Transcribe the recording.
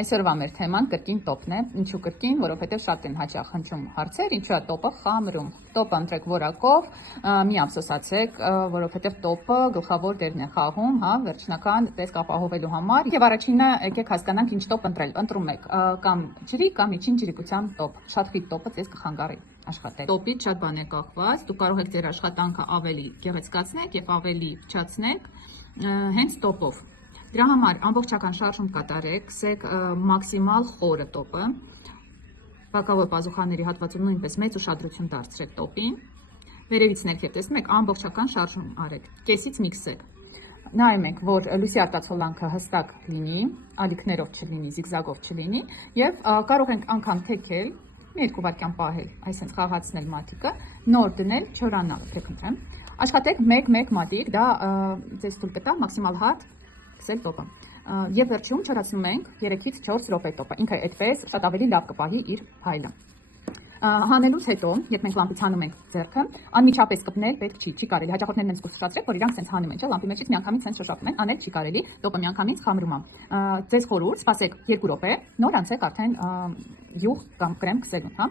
Այսօրվա մեր թեման կրկին տոպն է, ինչու կրկին, որովհետև շատ են հաճախ հնչում հարցեր, ինչու է տոպը խամրում, տոպը ընտրեք որակով, մի ափսոսացեք, որովհետև տոպը գլխավոր դերն է խաղում, վերջնական տեսք ապահովելու համար, եւ առաջինը եկեք հասկանանք ինչ տոպ ընտրել, ընտրում եք կամ ջրի կամ միջին ջրիկության տոպ, շատ խիտ տոպը ձեզ կխանգարի աշխատել։ Տոպից շատ բան է կախված, դուք կարող եք ձեր աշխատանքը ավելի գեղեցկացնել եւ ավելի փչացնել հենց տոպով։ Դրա համար ամբողջական շարժում կատարեք, սկսեք մաքսիմալ խորը տոպը, բակավոր պազուխաների հատվածում նույնպես մեծ ուշադրություն դարձրեք տոպին, վերևից ներքև տեսնում եք ամբողջական շարժում արեք, կեսից միքսեք, նայում եք, որ լույսի արտացոլանքը հստակ լինի, ալիքներով չլինի, զիգզագով չլինի եւ կարող ենք անգամ թեքել, մի երկու վայրկյան պահել, այսինքն խաղացնել մատիկը, նոր դնել, չորանալ, թեքնեմ, աշխատեք 1-1 մատիկ, դա ձեզ թույլ կտա մաքսիմալ հարթ սկսել տոպը եւ վերջում չորացնում ենք 3-ից 4 րոպե տոպը, ինքը այդպես շատ ավելի լավ կպահի իր փայլը։ Հանելուց հետո, երբ մենք լամպից հանում ենք ձեռքը, անմիջապես կպնել պետք չի կարելի, հաճախորդներն են զգուշացրեք, որ իրանք սենց հանում են, չէ՞, լամպի մեջից միանգամից սենց շոշափում են, անել չի կարելի, տոպը միանգամից խամրում է։ Ձեզ խորհուրդ, սպասեք 2 րոպե, նոր անցեք արդեն յուղ կամ կրեմ քսելուն, հա։